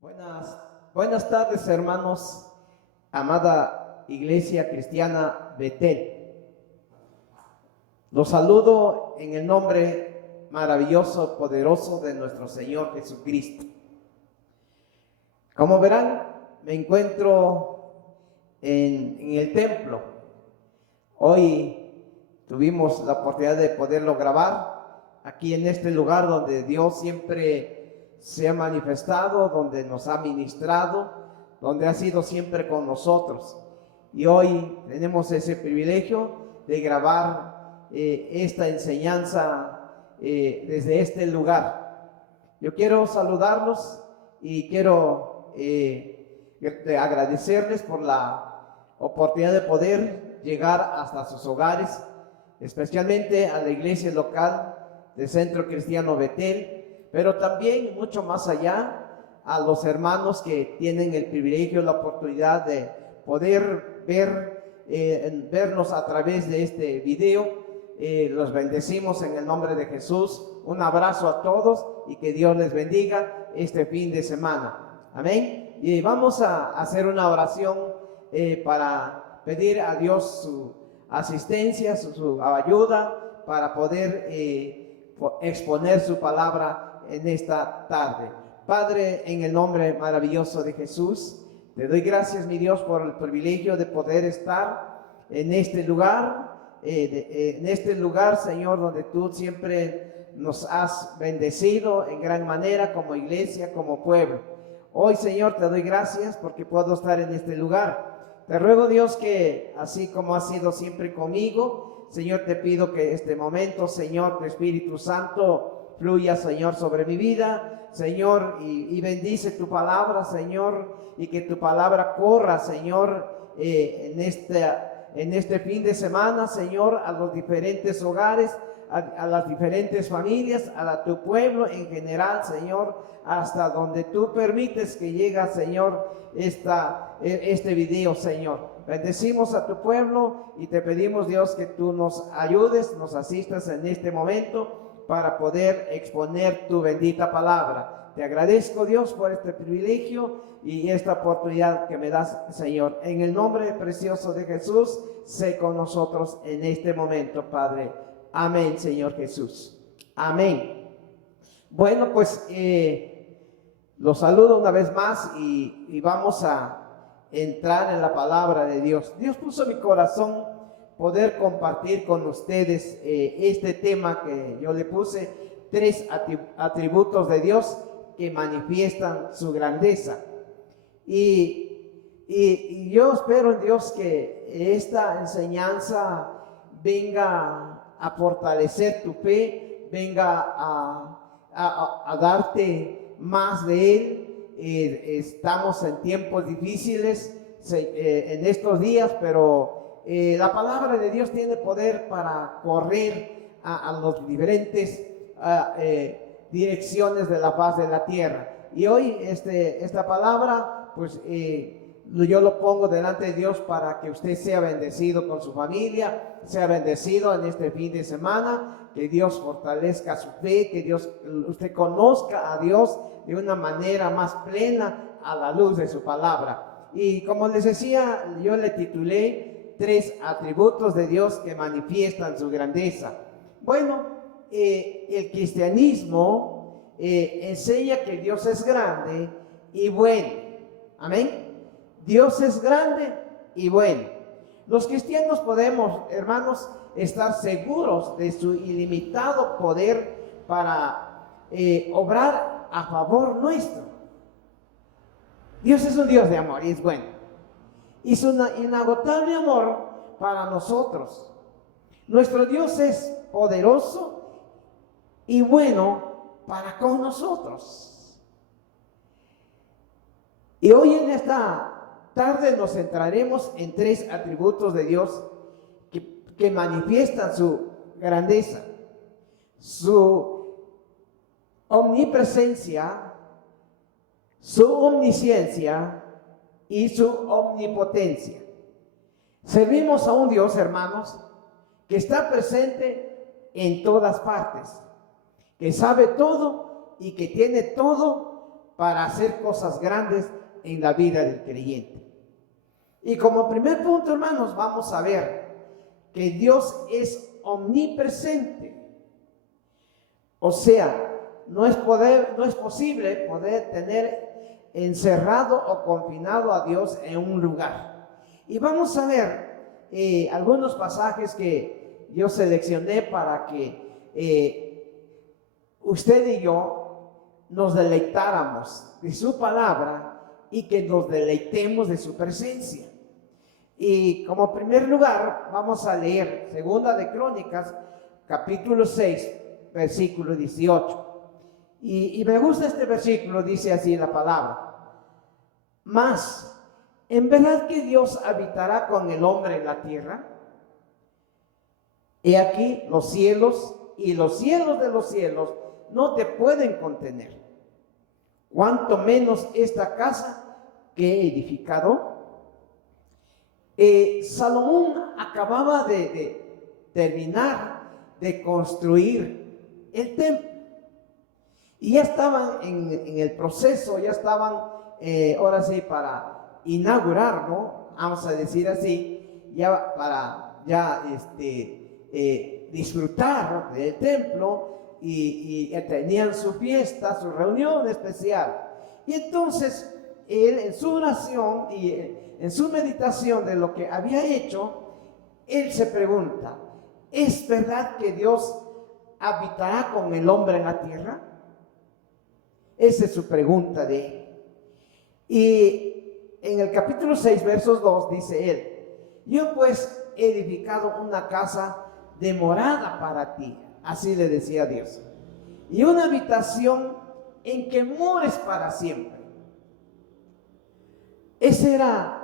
Buenas tardes, hermanos, amada Iglesia Cristiana Betel. Los saludo en el nombre maravilloso, poderoso de nuestro Señor Jesucristo. Como verán, me encuentro en el templo. Hoy tuvimos la oportunidad de poderlo grabar aquí en este lugar donde Dios siempre se ha manifestado, donde nos ha ministrado, donde ha sido siempre con nosotros. Y hoy tenemos ese privilegio de grabar esta enseñanza desde este lugar. Yo quiero saludarlos y quiero agradecerles por la oportunidad de poder llegar hasta sus hogares, especialmente a la iglesia local del Centro Cristiano Betel, pero también mucho más allá a los hermanos que tienen el privilegio, la oportunidad de poder vernos a través de este video. Los bendecimos en el nombre de Jesús. Un abrazo a todos y que Dios les bendiga este fin de semana. Amén. Y vamos a hacer una oración para pedir a Dios su asistencia, su ayuda para poder exponer su palabra en esta tarde. Padre, en el nombre maravilloso de Jesús, te doy gracias, mi Dios, por el privilegio de poder estar en este lugar, Señor, donde tú siempre nos has bendecido en gran manera como iglesia, como pueblo. Hoy, Señor, te doy gracias porque puedo estar en este lugar. Te ruego, Dios, que así como has sido siempre conmigo, Señor, te pido que este momento, Señor, tu Espíritu Santo fluya, Señor, sobre mi vida, Señor, y bendice tu palabra, Señor, y que tu palabra corra, Señor, en este fin de semana, Señor, a los diferentes hogares, a las diferentes familias, a tu pueblo en general, Señor, hasta donde tú permites que llegue, Señor, este video, Señor. Bendecimos a tu pueblo y te pedimos, Dios, que tú nos ayudes, nos asistas en este momento para poder exponer tu bendita palabra. Te agradezco, Dios, por este privilegio y esta oportunidad que me das, Señor. En el nombre precioso de Jesús, sé con nosotros en este momento, Padre. Amén, Señor Jesús. Amén. Bueno, pues los saludo una vez más y vamos a entrar en la palabra de Dios. Dios puso en mi corazón poder compartir con ustedes este tema que yo le puse, 3 atributos de Dios que manifiestan su grandeza. Y yo espero en Dios que esta enseñanza venga a fortalecer tu fe, venga a darte más de Él. Estamos en tiempos difíciles en estos días, pero la palabra de Dios tiene poder para correr a las diferentes direcciones de la faz de la tierra. Y hoy esta palabra, pues yo lo pongo delante de Dios para que usted sea bendecido con su familia, sea bendecido en este fin de semana, que Dios fortalezca su fe, que usted conozca a Dios de una manera más plena a la luz de su palabra. Y como les decía, yo le titulé 3 atributos de Dios que manifiestan su grandeza. Bueno, el cristianismo enseña que Dios es grande y bueno. Amén. Dios es grande y bueno. Los cristianos podemos, hermanos, estar seguros de su ilimitado poder para obrar a favor nuestro. Dios es un Dios de amor y es bueno. Y su inagotable amor para nosotros. Nuestro Dios es poderoso y bueno para con nosotros. Y hoy en esta tarde nos centraremos en 3 atributos de Dios que manifiestan su grandeza, su omnipresencia, su omnisciencia y su omnipotencia. Servimos a un Dios, hermanos, que está presente en todas partes, que sabe todo y que tiene todo para hacer cosas grandes en la vida del creyente. Y como primer punto, hermanos, vamos a ver que Dios es omnipresente. O sea, no es posible poder tener encerrado o confinado a Dios en un lugar. Y vamos a ver algunos pasajes que yo seleccioné para que usted y yo nos deleitáramos de su palabra y que nos deleitemos de su presencia. Y como primer lugar vamos a leer Segunda de Crónicas, capítulo 6, versículo 18. Y me gusta este versículo, dice así la palabra: mas, ¿en verdad que Dios habitará con el hombre en la tierra? He aquí los cielos y los cielos de los cielos no te pueden contener, cuanto menos esta casa que he edificado. Salomón acababa de terminar de construir el templo y ya estaban en el proceso, ya estaban ahora sí para inaugurar, ¿no? Vamos a decir así, ya para disfrutar del templo y tenían su fiesta, su reunión especial. Y entonces él, en su oración y en su meditación de lo que había hecho, él se pregunta: ¿es verdad que Dios habitará con el hombre en la tierra? Esa es su pregunta de él. Y en el capítulo 6, versos 2, dice él: yo pues he edificado una casa de morada para ti, así le decía Dios, y una habitación en que mores para siempre. Esa era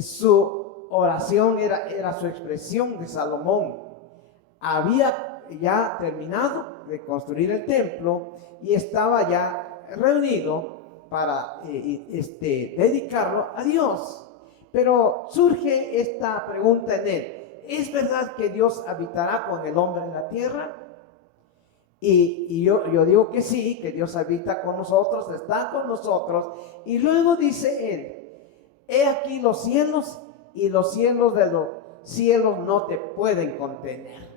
su oración, era su expresión de Salomón. Había ya terminado de construir el templo y estaba ya reunido para dedicarlo a Dios. Pero surge esta pregunta en él: ¿es verdad que Dios habitará con el hombre en la tierra? Y yo digo que sí, que Dios habita con nosotros, está con nosotros. Y luego dice él: he aquí los cielos y los cielos de los cielos no te pueden contener.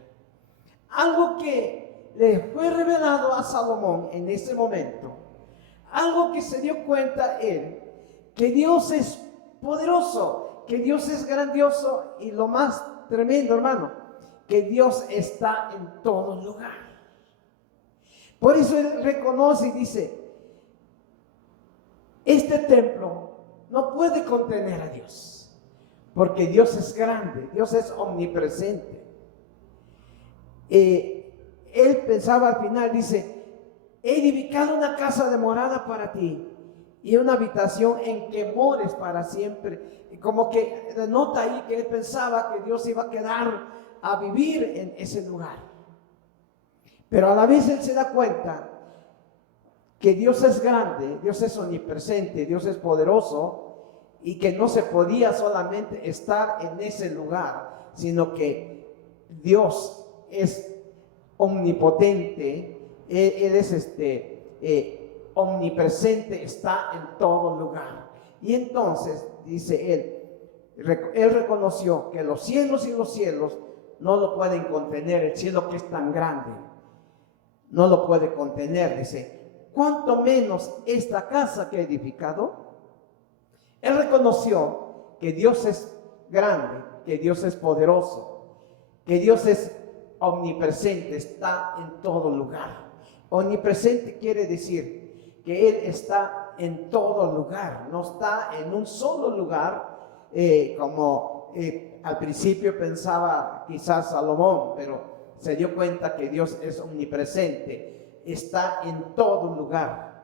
Algo que le fue revelado a Salomón en ese momento, algo que se dio cuenta él, que Dios es poderoso, que Dios es grandioso, y lo más tremendo, hermano, que Dios está en todo lugar. Por eso él reconoce y dice: este templo no puede contener a Dios, porque Dios es grande, Dios es omnipresente. Él pensaba al final, dice: he edificado una casa de morada para ti y una habitación en que mores para siempre. Y como que denota ahí que él pensaba que Dios iba a quedar a vivir en ese lugar. Pero a la vez él se da cuenta que Dios es grande, Dios es omnipresente, Dios es poderoso, y que no se podía solamente estar en ese lugar, sino que Dios es omnipotente, Él es omnipresente, está en todo lugar. Y entonces, dice él reconoció que los cielos y los cielos no lo pueden contener, el cielo que es tan grande, no lo puede contener, dice, cuanto menos esta casa que he edificado. Él reconoció que Dios es grande, que Dios es poderoso, que Dios es omnipresente, está en todo lugar. Omnipresente quiere decir que Él está en todo lugar, no está en un solo lugar, como al principio pensaba quizás Salomón, pero se dio cuenta que Dios es omnipresente, está en todo lugar.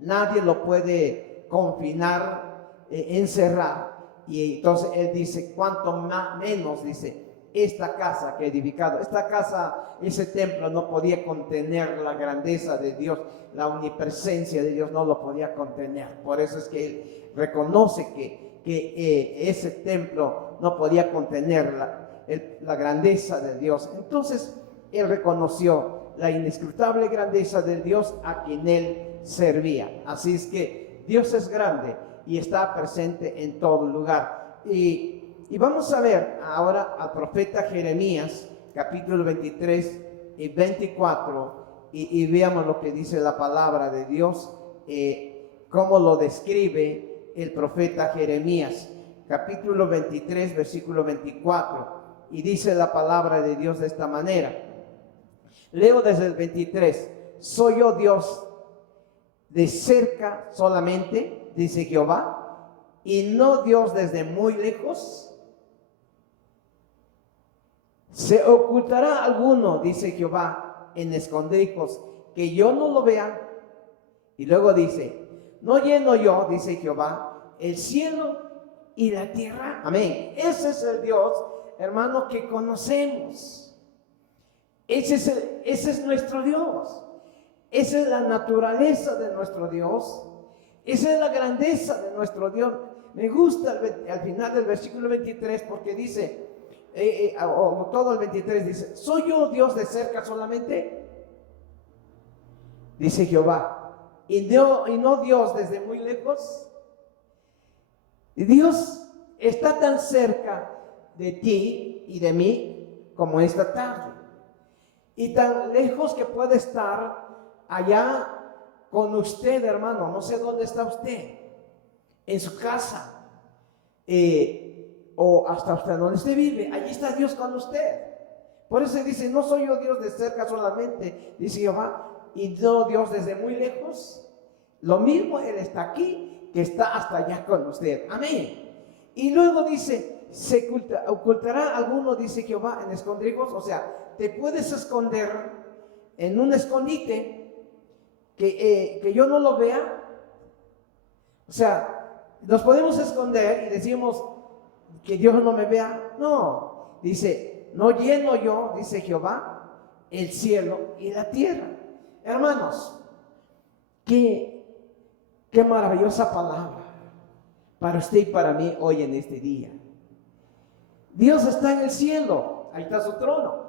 Nadie lo puede confinar, encerrar. Y entonces él dice, cuanto más menos, dice, esta casa que he edificado, esta casa, ese templo no podía contener la grandeza de Dios, la omnipresencia de Dios no lo podía contener. Por eso es que él reconoce que ese templo no podía contener la grandeza de Dios. Entonces él reconoció la inescrutable grandeza del Dios a quien él servía. Así es que Dios es grande y está presente en todo lugar. Y vamos a ver ahora al profeta Jeremías, capítulo 23 y 24, y veamos lo que dice la palabra de Dios, cómo lo describe el profeta Jeremías. Capítulo 23, versículo 24, y dice la palabra de Dios de esta manera. Leo desde el 23. ¿Soy yo Dios de cerca solamente, dice Jehová, y no Dios desde muy lejos? ¿Se ocultará alguno, dice Jehová, en escondrijos, que yo no lo vea? Y luego dice, ¿no lleno yo, dice Jehová, el cielo y la tierra? Amén. Ese es el Dios, hermano, que conocemos. Ese es nuestro Dios. Esa es la naturaleza de nuestro Dios. Esa es la grandeza de nuestro Dios. Me gusta al final del versículo 23 porque dice, todo el 23 dice, ¿soy yo Dios de cerca solamente? Dice Jehová, y no Dios desde muy lejos. Y Dios está tan cerca de ti y de mí como esta tarde, y tan lejos que puede estar allá con usted, hermano. No sé dónde está usted, en su casa, o hasta usted donde usted vive. Allí está Dios con usted. Por eso dice, no soy yo Dios de cerca solamente, dice Jehová, y no Dios desde muy lejos. Lo mismo, Él está aquí, que está hasta allá con usted. Amén. Y luego dice, ¿se ocultará alguno, dice Jehová, en escondrijos? O sea, te puedes esconder en un escondite que yo no lo vea. O sea, nos podemos esconder y decimos que Dios no me vea. No, dice, no lleno yo, dice Jehová, el cielo y la tierra. Hermanos, qué maravillosa palabra para usted y para mí hoy en este día. Dios está en el cielo, ahí está su trono.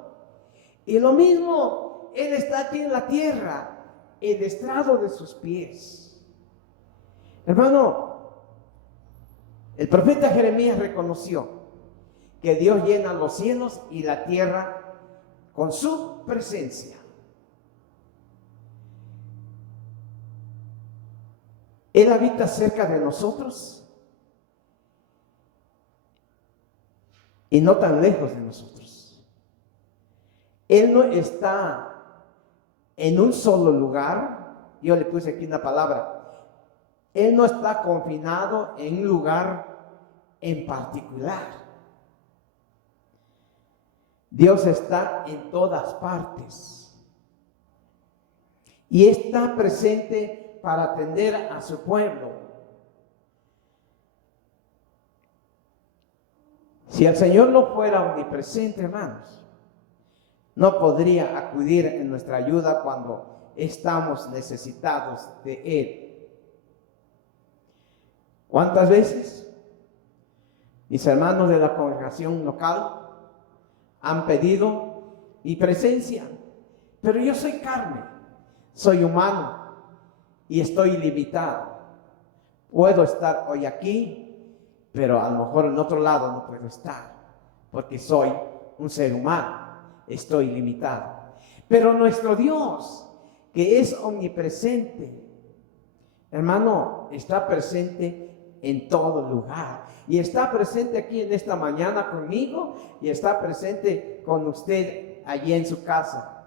Y lo mismo, Él está aquí en la tierra, el estrado de sus pies. Hermano, el profeta Jeremías reconoció que Dios llena los cielos y la tierra con su presencia. Él habita cerca de nosotros y no tan lejos de nosotros. Él no está en un solo lugar. Yo le puse aquí una palabra. Él no está confinado en un lugar en particular. Dios está en todas partes y está presente para atender a su pueblo. Si el Señor no fuera omnipresente, hermanos, no podría acudir en nuestra ayuda cuando estamos necesitados de Él. ¿Cuántas veces mis hermanos de la congregación local han pedido mi presencia? Pero yo soy carne, soy humano y estoy limitado. Puedo estar hoy aquí, pero a lo mejor en otro lado no puedo estar, porque soy un ser humano, estoy limitado. Pero nuestro Dios, que es omnipresente, hermano, está presente en todo lugar. Y está presente aquí en esta mañana conmigo, y está presente con usted allí en su casa.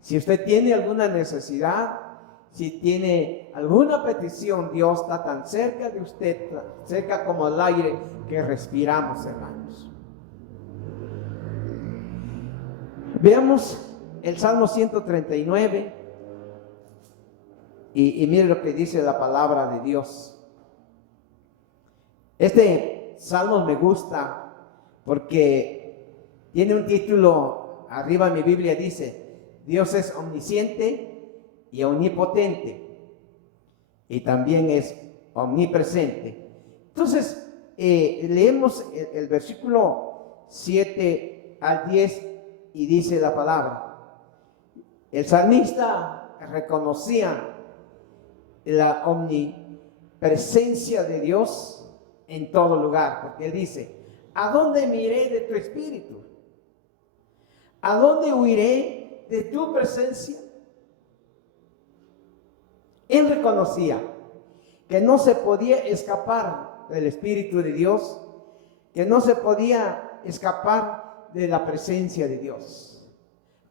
Si usted tiene alguna necesidad, si tiene alguna petición, Dios está tan cerca de usted, cerca como el aire que respiramos, hermanos. Veamos el Salmo 139 y mire lo que dice la palabra de Dios. Este Salmo me gusta porque tiene un título, arriba en mi Biblia dice, Dios es omnisciente y omnipotente, y también es omnipresente. Entonces, leemos el versículo 7 al 10 y dice la palabra: El salmista reconocía la omnipresencia de Dios en todo lugar, porque él dice: ¿a dónde me iré de tu espíritu? ¿A dónde huiré de tu presencia? Él reconocía que no se podía escapar del Espíritu de Dios, que no se podía escapar de la presencia de Dios.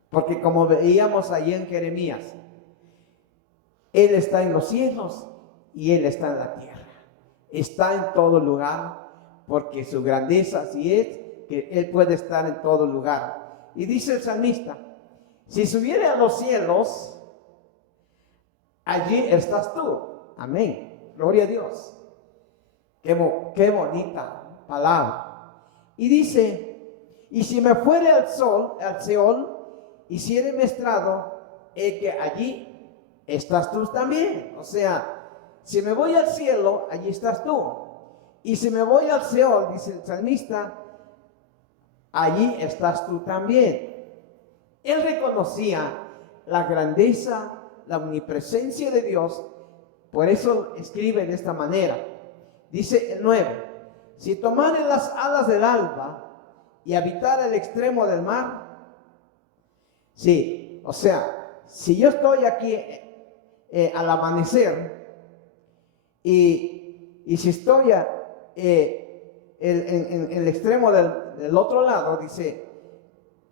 Porque como veíamos allí en Jeremías, Él está en los cielos y Él está en la tierra. Está en todo lugar, porque su grandeza así es, que Él puede estar en todo lugar. Y dice el salmista: si subiera a los cielos, allí estás tú. Amén. Gloria a Dios. Qué bonita palabra. Y dice: y si me fuere al Seol, hiciere mi estrado, que allí estás tú también. O sea, si me voy al cielo, allí estás tú. Y si me voy al Seol, dice el salmista, allí estás tú también. Él reconocía la grandeza, la omnipresencia de Dios. Por eso escribe de esta manera. Dice el 9: si tomare las alas del alba y habitar el extremo del mar. Sí, o sea, si yo estoy aquí al amanecer y si estoy en el extremo del otro lado, dice,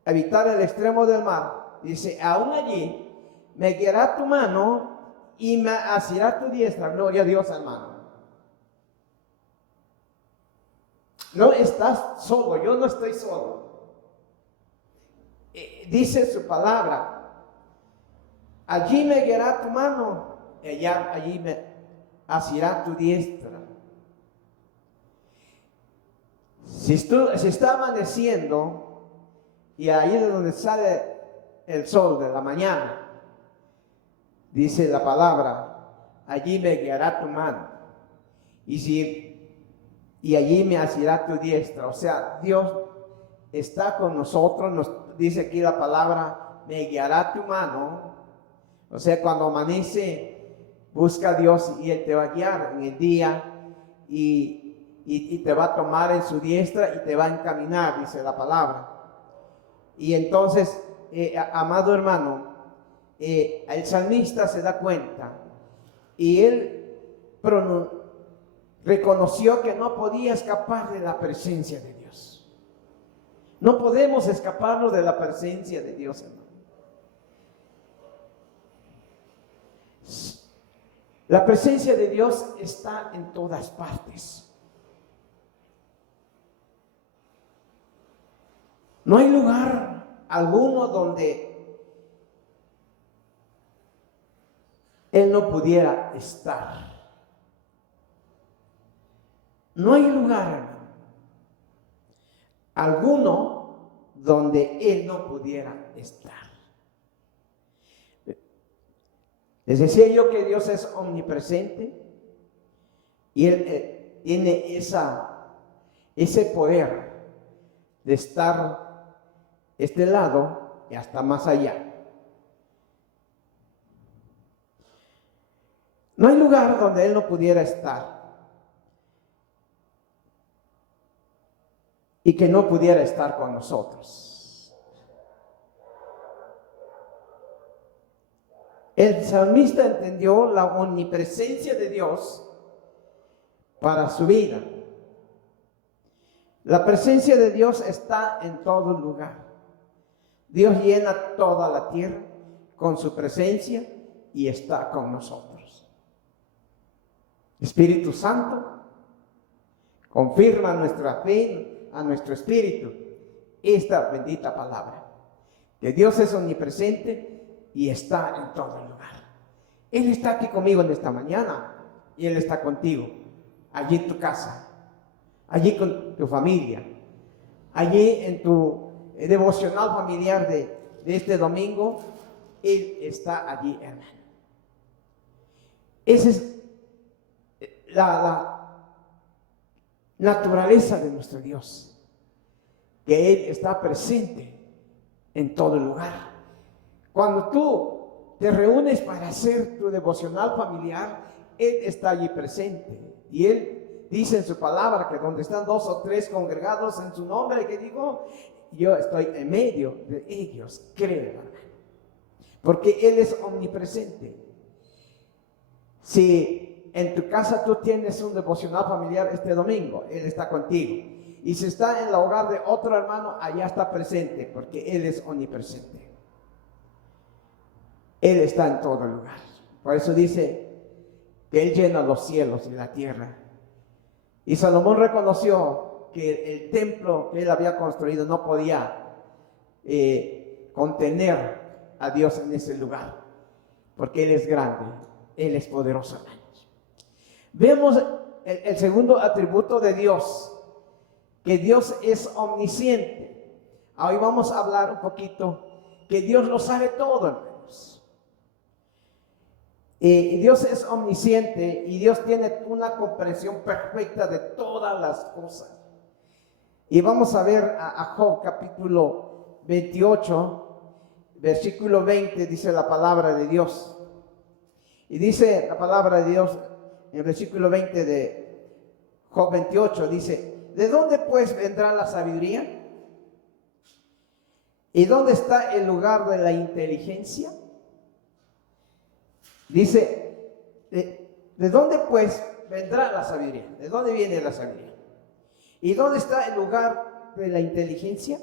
habitar el extremo del mar, dice, aún allí me guiará tu mano y me asirá tu diestra. Gloria a Dios, hermano. No estás solo, yo no estoy solo. Dice su palabra: allí me guiará tu mano, allí me asirá tu diestra. Si está amaneciendo y ahí es donde sale el sol de la mañana, dice la palabra: allí me guiará tu mano y allí me asirá tu diestra. O sea, Dios está con nosotros. Nos dice aquí la palabra: me guiará tu mano. O sea, cuando amanece, busca a Dios y Él te va a guiar en el día y te va a tomar en su diestra y te va a encaminar, dice la palabra. Y entonces, amado hermano, el salmista se da cuenta y él reconoció que no podía escapar de la presencia de Dios. No podemos escaparnos de la presencia de Dios, hermano. La presencia de Dios está en todas partes. No hay lugar alguno donde Él no pudiera estar. No hay lugar alguno donde Él no pudiera estar. Les decía yo que Dios es omnipresente y Él tiene ese poder de estar este lado y hasta más allá. No hay lugar donde Él no pudiera estar y que no pudiera estar con nosotros. El salmista entendió la omnipresencia de Dios para su vida. La presencia de Dios está en todo lugar. Dios llena toda la tierra con su presencia y está con nosotros. Espíritu Santo confirma nuestra fe a nuestro espíritu esta bendita palabra, que Dios es omnipresente y está en todo lugar. Él está aquí conmigo en esta mañana y Él está contigo, allí en tu casa, allí con tu familia, allí en tu devocional familiar de este domingo. Él está allí, hermano. Esa es la naturaleza de nuestro Dios, que Él está presente en todo lugar, Cuando tú te reúnes para hacer tu devocional familiar, Él está allí presente. Y Él dice en su palabra que donde están 2 o 3 congregados en su nombre, que digo, yo estoy en medio de ellos, creo, porque Él es omnipresente. Si en tu casa tú tienes un devocional familiar este domingo, Él está contigo. Y si está en el hogar de otro hermano, allá está presente, porque Él es omnipresente. Él está en todo lugar. Por eso dice que Él llena los cielos y la tierra. Y Salomón reconoció que el templo que él había construido no podía contener a Dios en ese lugar, porque Él es grande, Él es poderoso, hermanos. Vemos el segundo atributo de Dios, que Dios es omnisciente. Hoy vamos a hablar un poquito que Dios lo sabe todo, hermanos. Y Dios es omnisciente y Dios tiene una comprensión perfecta de todas las cosas. Y vamos a ver a Job capítulo 28, versículo 20, dice la palabra de Dios. Y dice la palabra de Dios en el versículo 20 de Job 28, dice: ¿de dónde pues vendrá la sabiduría? ¿Y dónde está el lugar de la inteligencia? Dice, ¿de dónde pues vendrá la sabiduría? ¿De dónde viene la sabiduría? ¿Y dónde está el lugar de la inteligencia?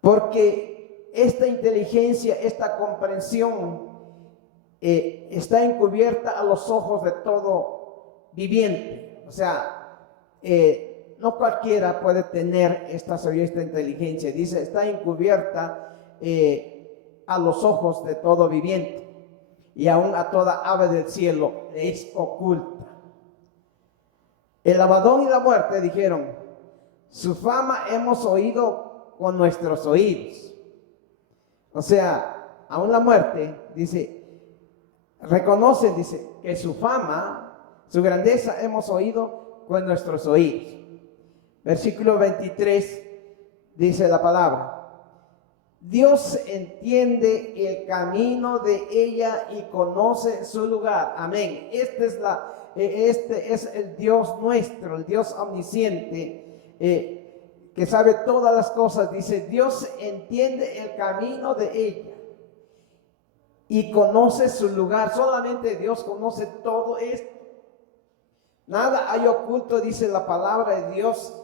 Porque esta inteligencia, esta comprensión está encubierta a los ojos de todo viviente. O sea, no cualquiera puede tener esta sabiduría, esta inteligencia. Dice, está encubierta a los ojos de todo viviente, y aún a toda ave del cielo le es oculta. El Abadón y la muerte dijeron: su fama hemos oído con nuestros oídos. O sea, aún la muerte, dice, reconoce, dice, que su fama, su grandeza hemos oído con nuestros oídos. Versículo 23 dice la palabra: Dios entiende el camino de ella y conoce su lugar. Amén. Este es el Dios nuestro, el Dios omnisciente, que sabe todas las cosas. Dice, Dios entiende el camino de ella y conoce su lugar. Solamente Dios conoce todo esto. Nada hay oculto, dice la palabra de Dios,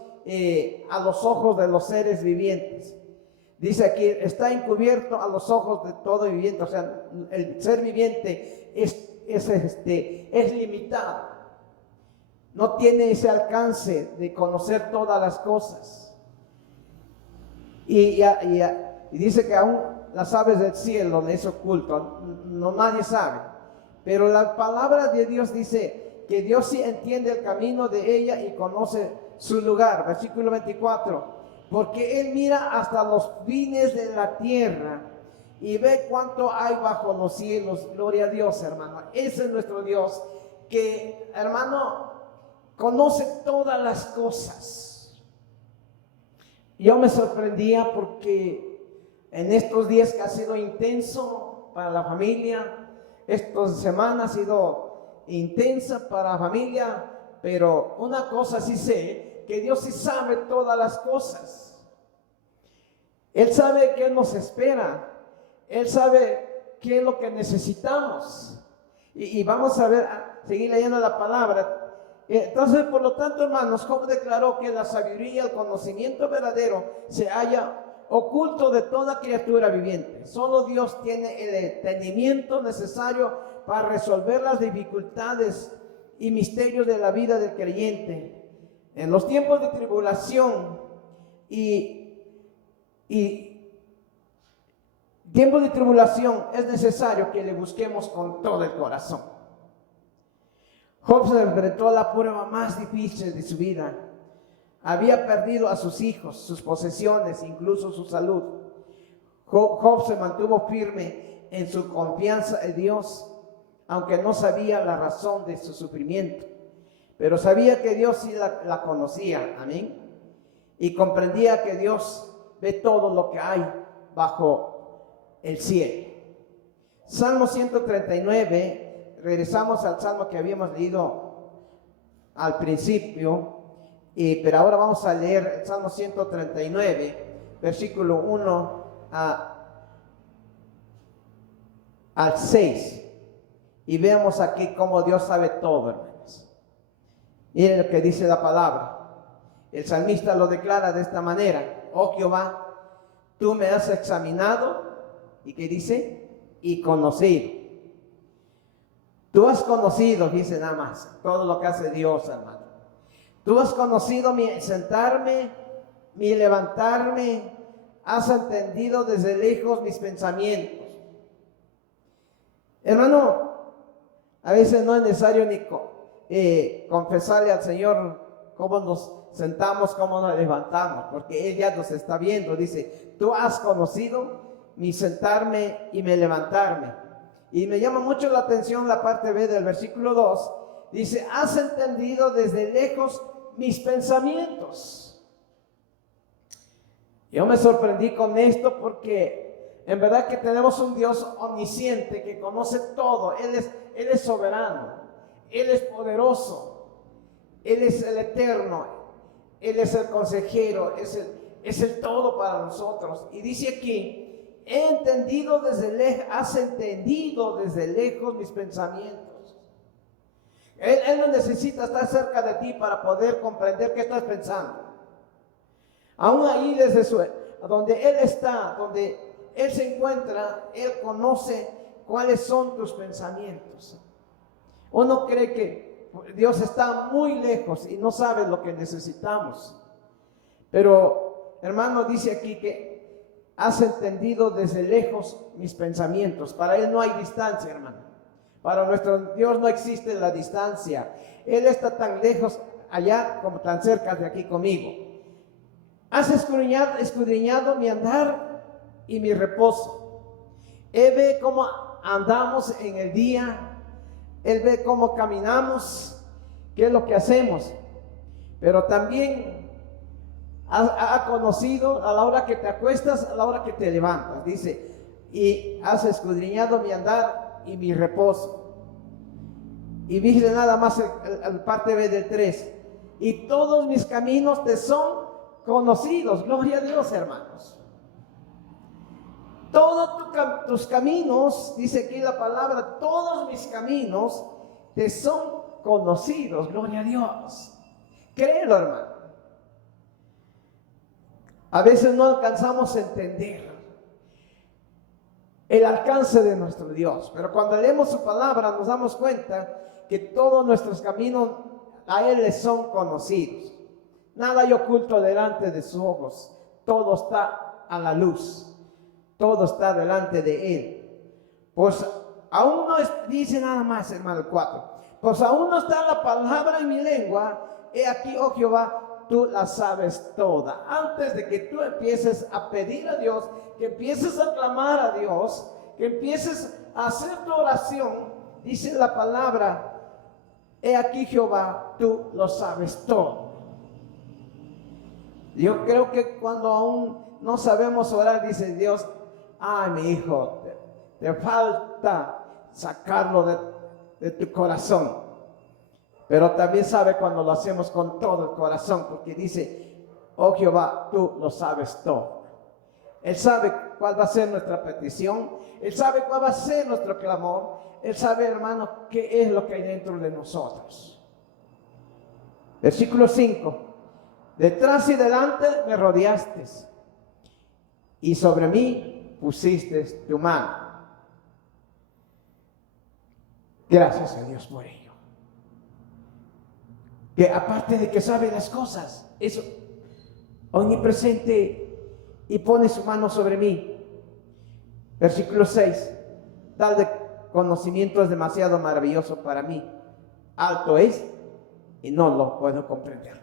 a los ojos de los seres vivientes. Dice aquí, está encubierto a los ojos de todo viviente. O sea, el ser viviente es limitado. No tiene ese alcance de conocer todas las cosas. Y dice que aún las aves del cielo le es oculto. No, nadie sabe. Pero la palabra de Dios dice que Dios sí entiende el camino de ella y conoce su lugar. Versículo 24. Porque Él mira hasta los fines de la tierra y ve cuánto hay bajo los cielos. Gloria a Dios, hermano. Ese es nuestro Dios, que, hermano, conoce todas las cosas. Yo me sorprendía porque en estos días que ha sido intenso para la familia, esta semana ha sido intensa para la familia, pero una cosa sí sé, que Dios sí sabe todas las cosas. Él sabe qué nos espera. Él sabe qué es lo que necesitamos. Y vamos a ver, seguir leyendo la palabra. Entonces, por lo tanto, hermanos, Job declaró que la sabiduría, el conocimiento verdadero se halla oculto de toda criatura viviente. Solo Dios tiene el entendimiento necesario para resolver las dificultades y misterios de la vida del creyente. En los tiempos de tribulación tiempos de tribulación es necesario que le busquemos con todo el corazón. Job se enfrentó a la prueba más difícil de su vida. Había perdido a sus hijos, sus posesiones, incluso su salud. Job se mantuvo firme en su confianza en Dios, aunque no sabía la razón de su sufrimiento. Pero sabía que Dios sí la conocía, amén. Y comprendía que Dios ve todo lo que hay bajo el cielo. Salmo 139, regresamos al salmo que habíamos leído al principio, pero ahora vamos a leer el Salmo 139, versículo 1 al 6, y veamos aquí cómo Dios sabe todo, hermanos. Miren lo que dice la palabra. El salmista lo declara de esta manera: oh Jehová, tú me has examinado, ¿y qué dice? Y conocido. Tú has conocido, dice nada más, todo lo que hace Dios, hermano. Tú has conocido mi sentarme, mi levantarme, has entendido desde lejos mis pensamientos. Hermano, a veces no es necesario ni confesarle al Señor cómo nos sentamos, cómo nos levantamos, porque Él ya nos está viendo. Dice, tú has conocido mi sentarme y mi levantarme. Y me llama mucho la atención la parte B del versículo 2. Dice, has entendido desde lejos mis pensamientos. Yo me sorprendí con esto porque en verdad que tenemos un Dios omnisciente que conoce todo. Él es soberano, Él es poderoso, Él es el eterno, Él es el consejero, es el todo para nosotros. Y dice aquí, has entendido desde lejos mis pensamientos. Él no necesita estar cerca de ti para poder comprender qué estás pensando. Aún ahí desde donde Él está, donde Él se encuentra, Él conoce cuáles son tus pensamientos. Uno cree que Dios está muy lejos y no sabe lo que necesitamos. Pero, hermano, dice aquí que has entendido desde lejos mis pensamientos. Para Él no hay distancia, hermano. Para nuestro Dios no existe la distancia. Él está tan lejos allá como tan cerca de aquí conmigo. Has escudriñado mi andar y mi reposo. Él ve cómo andamos en el día. Él ve cómo caminamos, qué es lo que hacemos. Pero también ha conocido a la hora que te acuestas, a la hora que te levantas. Dice, y has escudriñado mi andar y mi reposo. Y dice nada más el parte B del 3. Y todos mis caminos te son conocidos. Gloria a Dios, hermanos. Todos tus caminos, dice aquí la palabra, todos mis caminos te son conocidos. Gloria a Dios. Créelo, hermano. A veces no alcanzamos a entender el alcance de nuestro Dios, pero cuando leemos su palabra nos damos cuenta que todos nuestros caminos a Él les son conocidos. Nada hay oculto delante de sus ojos. Todo está a la luz. Todo está delante de Él. Pues aún no dice nada más, hermano, 4. Pues aún no está la palabra en mi lengua. He aquí, oh Jehová, tú la sabes toda. Antes de que tú empieces a pedir a Dios, que empieces a clamar a Dios, que empieces a hacer tu oración, dice la palabra, he aquí Jehová, tú lo sabes todo. Yo creo que cuando aún no sabemos orar, dice Dios, ay, mi hijo, te falta sacarlo de tu corazón. Pero también sabe cuando lo hacemos con todo el corazón, porque dice, oh Jehová, tú lo sabes todo. Él sabe cuál va a ser nuestra petición, Él sabe cuál va a ser nuestro clamor, Él sabe, hermano, qué es lo que hay dentro de nosotros. Versículo 5, detrás y delante me rodeaste, y sobre mí pusiste tu mano. Gracias a Dios por ello. Que aparte de que sabe las cosas, es omnipresente y pone su mano sobre mí. Versículo 6, tal de conocimiento es demasiado maravilloso para mí. Alto es y no lo puedo comprender.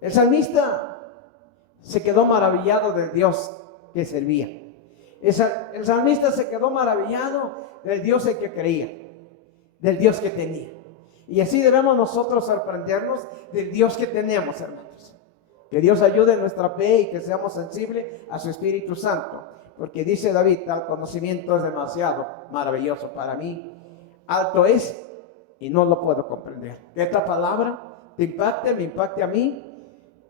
El salmista se quedó maravillado del Dios que servía. El salmista se quedó maravillado del Dios en que creía, del Dios que tenía. Y así debemos nosotros sorprendernos del Dios que tenemos, hermanos. Que Dios ayude en nuestra fe y que seamos sensibles a su Espíritu Santo. porque dice David, tal conocimiento es demasiado maravilloso para mí. Alto es y no lo puedo comprender. Que esta palabra te impacte, me impacte a mí.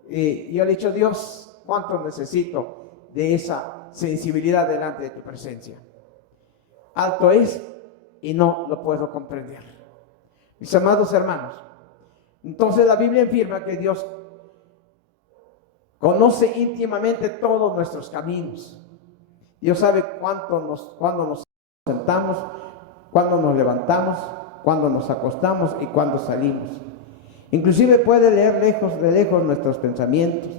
Y yo le he dicho, Dios, cuánto necesito de esa sensibilidad delante de tu presencia. Alto es y no lo puedo comprender. Mis amados hermanos, entonces la Biblia afirma que Dios conoce íntimamente todos nuestros caminos. Dios sabe cuándo nos sentamos, cuándo nos levantamos, cuándo nos acostamos y cuándo salimos. Inclusive puede leer de lejos nuestros pensamientos.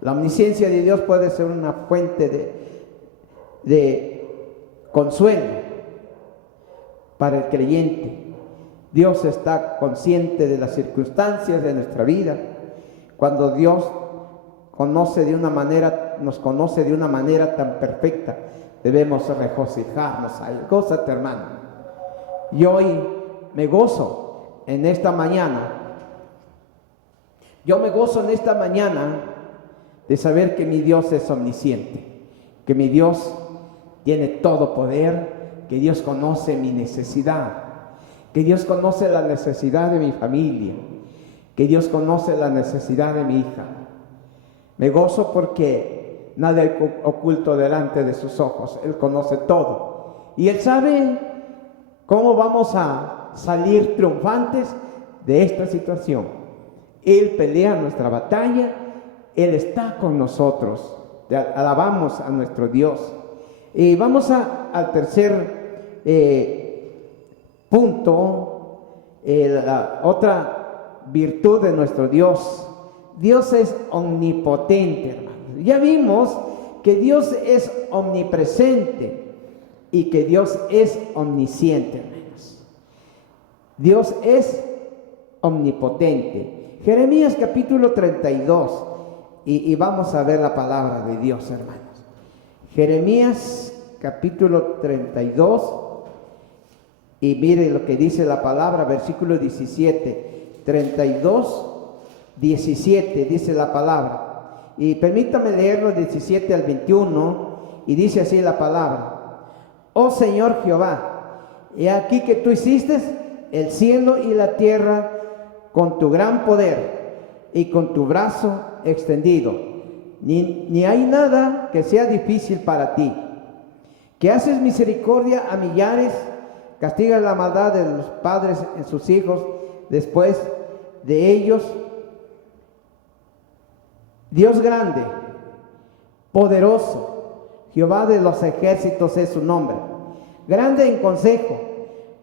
La omnisciencia de Dios puede ser una fuente de consuelo para el creyente. Dios está consciente de las circunstancias de nuestra vida. Cuando Dios nos conoce de una manera tan perfecta, debemos regocijarnos ahí. Gózate, hermano. Y hoy me gozo en esta mañana. Yo me gozo en esta mañana de saber que mi Dios es omnisciente, que mi Dios tiene todo poder, que Dios conoce mi necesidad, que Dios conoce la necesidad de mi familia, que Dios conoce la necesidad de mi hija. Me gozo porque nada hay oculto delante de sus ojos. Él conoce todo. Y Él sabe cómo vamos a salir triunfantes de esta situación. Él pelea nuestra batalla. Él está con nosotros. Alabamos a nuestro Dios. Y vamos al tercer punto. La otra virtud de nuestro Dios. Dios es omnipotente, hermanos. Ya vimos que Dios es omnipresente y que Dios es omnisciente, hermanos. Dios es omnipotente. Jeremías capítulo 32, y vamos a ver la palabra de Dios, hermanos. Jeremías capítulo 32, y mire lo que dice la palabra, versículo 17, 32, 17 dice la palabra, y permítame leerlo 17 al 21, y dice así la palabra: Oh Señor Jehová, he aquí que tú hiciste el cielo y la tierra con tu gran poder y con tu brazo extendido. Ni hay nada que sea difícil para ti. Que haces misericordia a millares, castigas la maldad de los padres en sus hijos después de ellos. Dios grande, poderoso, Jehová de los ejércitos es su nombre. Grande en consejo,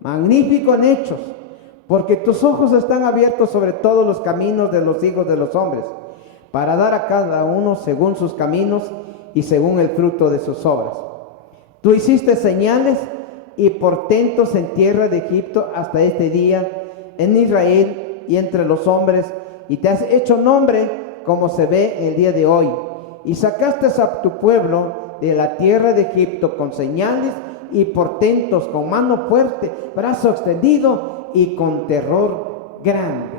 magnífico en hechos, porque tus ojos están abiertos sobre todos los caminos de los hijos de los hombres, para dar a cada uno según sus caminos y según el fruto de sus obras. Tú hiciste señales y portentos en tierra de Egipto hasta este día, en Israel y entre los hombres, y te has hecho nombre como se ve en el día de hoy, y sacaste a tu pueblo de la tierra de Egipto con señales y portentos, con mano fuerte, brazo extendido y con terror grande.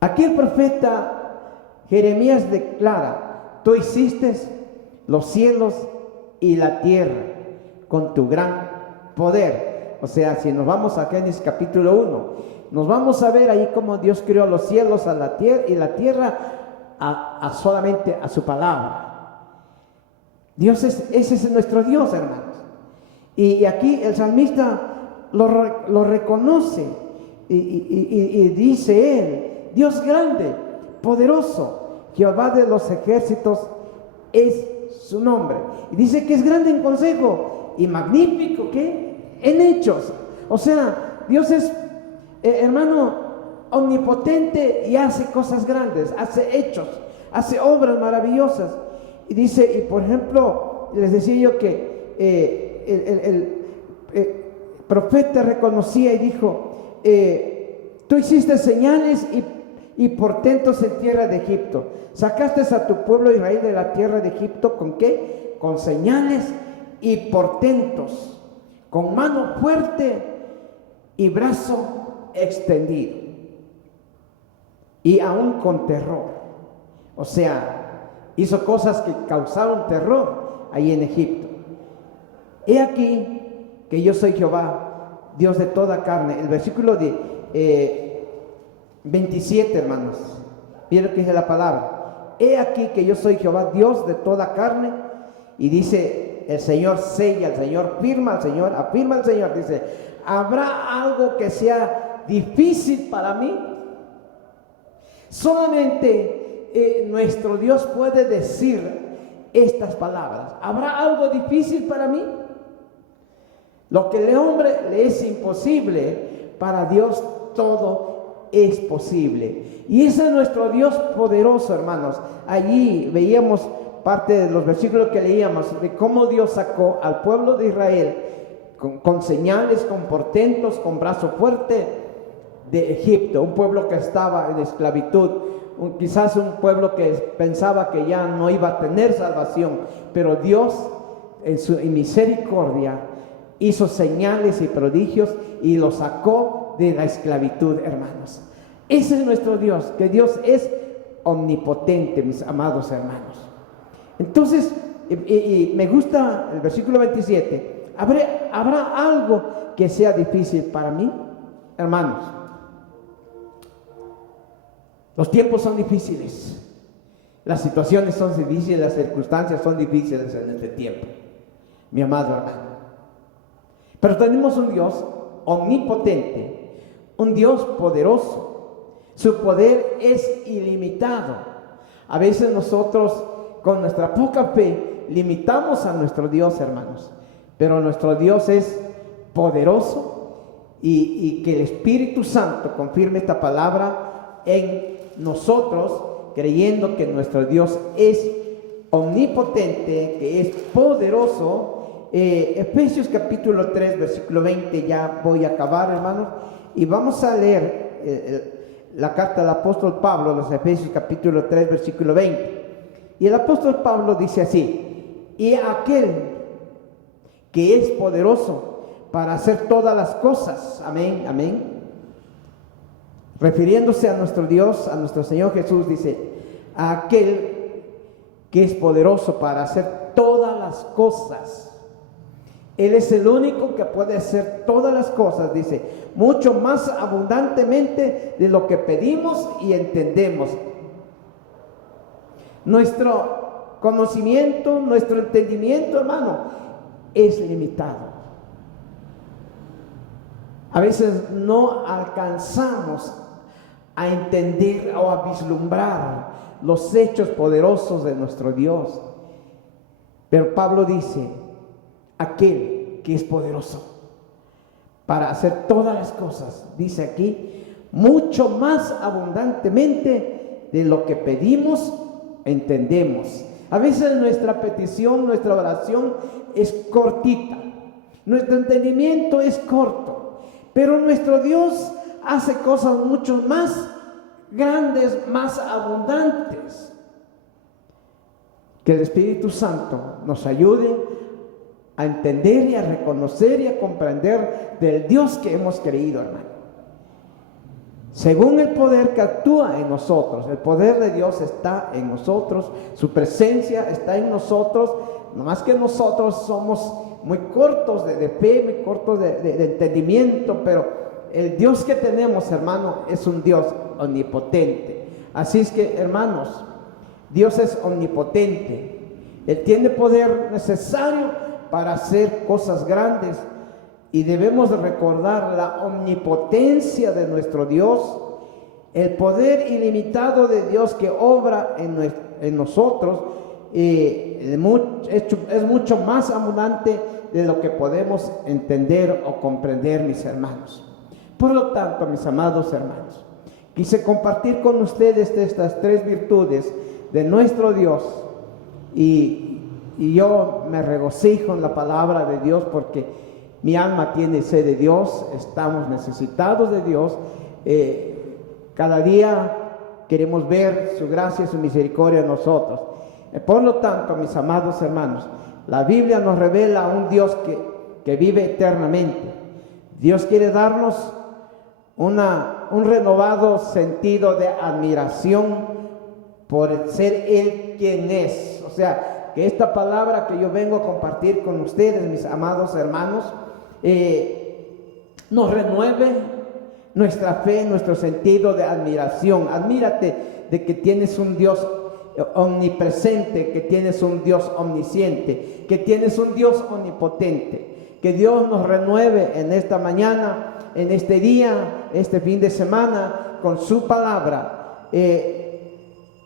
Aquí el profeta Jeremías declara: tú hiciste los cielos y la tierra con tu gran poder. O sea, si nos vamos a Génesis capítulo 1, nos vamos a ver ahí cómo Dios creó los cielos a la tierra y la tierra solamente a su palabra. Ese es nuestro Dios, hermanos. Y aquí el salmista lo reconoce y dice él: Dios grande, poderoso, Jehová de los ejércitos es su nombre. Y dice que es grande en consejo y magnífico, ¿qué? En hechos. O sea, Dios es, hermano, omnipotente y hace cosas grandes, hace hechos, hace obras maravillosas. Y dice, y por ejemplo, les decía yo que el profeta reconocía y dijo: tú hiciste señales y portentos en tierra de Egipto. Sacaste a tu pueblo Israel de la tierra de Egipto, ¿con qué? Con señales y portentos, con mano fuerte y brazo extendido, y aún con terror. O sea, hizo cosas que causaron terror ahí en Egipto. He aquí que yo soy Jehová, Dios de toda carne. El versículo 27, hermanos, miren lo que dice la palabra. He aquí que yo soy Jehová, Dios de toda carne. Y dice el Señor, sella al Señor, firma al Señor, afirma al Señor. Dice, ¿habrá algo que sea difícil para mí? Solamente nuestro Dios puede decir estas palabras. ¿Habrá algo difícil para mí? Lo que al hombre le es imposible, para Dios todo es posible. Y ese es nuestro Dios poderoso, hermanos. Allí veíamos parte de los versículos que leíamos de cómo Dios sacó al pueblo de Israel con señales, con portentos, con brazo fuerte de Egipto, un pueblo que estaba en esclavitud, quizás un pueblo que pensaba que ya no iba a tener salvación, pero Dios en su misericordia hizo señales y prodigios y lo sacó de la esclavitud, hermanos. Ese es nuestro Dios, que Dios es omnipotente, mis amados hermanos. Entonces, y me gusta el versículo 27. ¿Habrá algo que sea difícil para mí? Hermanos, los tiempos son difíciles, las situaciones son difíciles, las circunstancias son difíciles en este tiempo, mi amado hermano. Pero tenemos un Dios omnipotente, un Dios poderoso. Su poder es ilimitado. A veces nosotros con nuestra poca fe limitamos a nuestro Dios, hermanos. Pero nuestro Dios es poderoso y que el Espíritu Santo confirme esta palabra en nosotros, creyendo que nuestro Dios es omnipotente, que es poderoso. Efesios capítulo 3, versículo 20, ya voy a acabar, hermanos, y vamos a leer la carta del apóstol Pablo, los Efesios capítulo 3, versículo 20. Y el apóstol Pablo dice así: y aquel que es poderoso para hacer todas las cosas, amén, amén, refiriéndose a nuestro Dios, a nuestro Señor Jesús, dice, a aquel que es poderoso para hacer todas las cosas. Él es el único que puede hacer todas las cosas, dice, mucho más abundantemente de lo que pedimos y entendemos. Nuestro conocimiento, nuestro entendimiento, hermano, es limitado. A veces no alcanzamos a entender o a vislumbrar los hechos poderosos de nuestro Dios. Pero Pablo dice, aquel que es poderoso para hacer todas las cosas, dice aquí, mucho más abundantemente de lo que pedimos, entendemos. A veces nuestra petición, nuestra oración es cortita, nuestro entendimiento es corto, pero nuestro Dios hace cosas mucho más grandes, más abundantes. Que el Espíritu Santo nos ayude a entender y a reconocer y a comprender del Dios que hemos creído, hermano. Según el poder que actúa en nosotros, el poder de Dios está en nosotros, su presencia está en nosotros, no más que nosotros somos muy cortos de fe, muy cortos de entendimiento, pero el Dios que tenemos, hermano, es un Dios omnipotente. Así es que, hermanos, Dios es omnipotente. Él tiene poder necesario para hacer cosas grandes. Y debemos recordar la omnipotencia de nuestro Dios, el poder ilimitado de Dios que obra en nosotros, es mucho más abundante de lo que podemos entender o comprender, mis hermanos. Por lo tanto, mis amados hermanos, quise compartir con ustedes estas tres virtudes de nuestro Dios, y yo me regocijo en la palabra de Dios porque mi alma tiene sed de Dios, estamos necesitados de Dios. Cada día queremos ver su gracia y su misericordia en nosotros. Por lo tanto, mis amados hermanos, la Biblia nos revela a un Dios que vive eternamente. Dios quiere darnos un renovado sentido de admiración por ser Él quien es. O sea, que esta palabra que yo vengo a compartir con ustedes, mis amados hermanos, nos renueve nuestra fe, nuestro sentido de admiración. Admírate de que tienes un Dios omnipresente, que tienes un Dios omnisciente, que tienes un Dios omnipotente. Que Dios nos renueve en esta mañana, en este día, este fin de semana, con su palabra.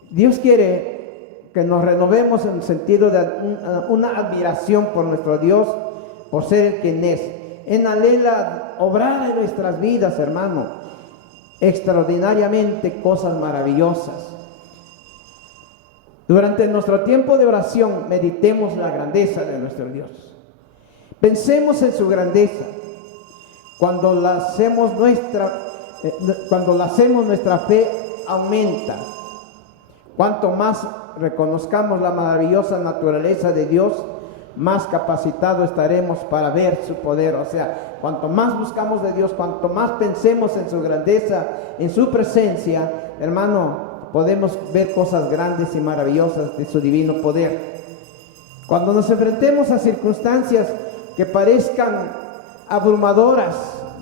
Dios quiere que nos renovemos en el sentido de una admiración por nuestro Dios, por ser el quien es. En anhela obrar en nuestras vidas, hermano, extraordinariamente cosas maravillosas. Durante nuestro tiempo de oración, meditemos la grandeza de nuestro Dios. Pensemos en su grandeza. Cuando la hacemos, nuestra fe aumenta. Cuanto más reconozcamos la maravillosa naturaleza de Dios, más capacitados estaremos para ver su poder. O sea, cuanto más buscamos de Dios, cuanto más pensemos en su grandeza, en su presencia, hermano, podemos ver cosas grandes y maravillosas de su divino poder. Cuando nos enfrentemos a circunstancias que parezcan abrumadoras,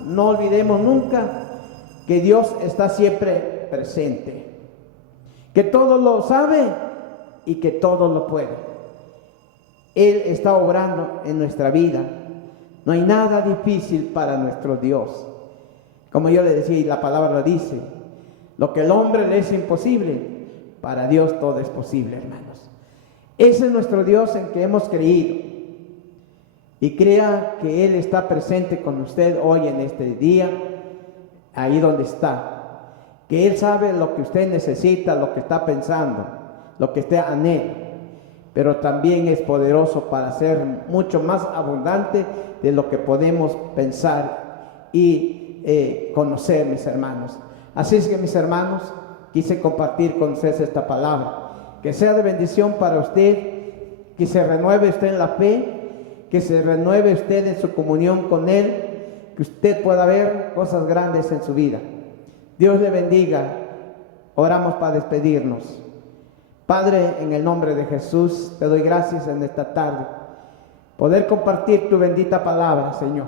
no olvidemos nunca que Dios está siempre presente, que todo lo sabe y que todo lo puede. Él está obrando en nuestra vida. No hay nada difícil para nuestro Dios. Como yo le decía, y la palabra lo dice, lo que el hombre le es imposible, para Dios todo es posible, hermanos. Ese es nuestro Dios en que hemos creído. Y crea que Él está presente con usted hoy en este día, ahí donde está. Que Él sabe lo que usted necesita, lo que está pensando, lo que usted anhela. Pero también es poderoso para ser mucho más abundante de lo que podemos pensar y conocer, mis hermanos. Así es que, mis hermanos, quise compartir con ustedes esta palabra. Que sea de bendición para usted, que se renueve usted en la fe, que se renueve usted en su comunión con Él, que usted pueda ver cosas grandes en su vida. Dios le bendiga. Oramos para despedirnos. Padre, en el nombre de Jesús, te doy gracias en esta tarde, poder compartir tu bendita palabra, Señor.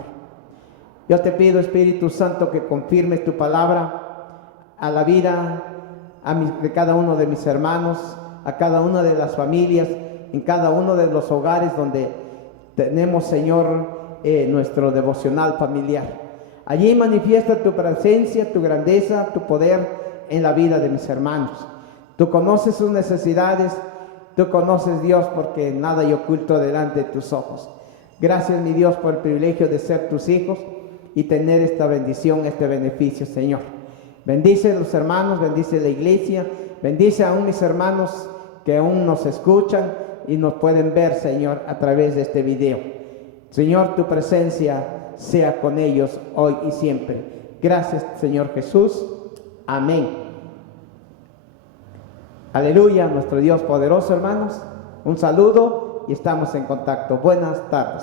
Yo te pido, Espíritu Santo, que confirmes tu palabra a la vida de cada uno de mis hermanos, a cada una de las familias, en cada uno de los hogares donde tenemos, Señor, nuestro devocional familiar. Allí manifiesta tu presencia, tu grandeza, tu poder en la vida de mis hermanos. Tú conoces sus necesidades, tú conoces, Dios, porque nada hay oculto delante de tus ojos. Gracias, mi Dios, por el privilegio de ser tus hijos y tener esta bendición, este beneficio, Señor. Bendice a los hermanos, bendice a la iglesia, bendice aún mis hermanos que aún nos escuchan y nos pueden ver, Señor, a través de este video. Señor, tu presencia sea con ellos hoy y siempre. Gracias, Señor Jesús. Amén. Aleluya, nuestro Dios poderoso, hermanos. Un saludo y estamos en contacto. Buenas tardes.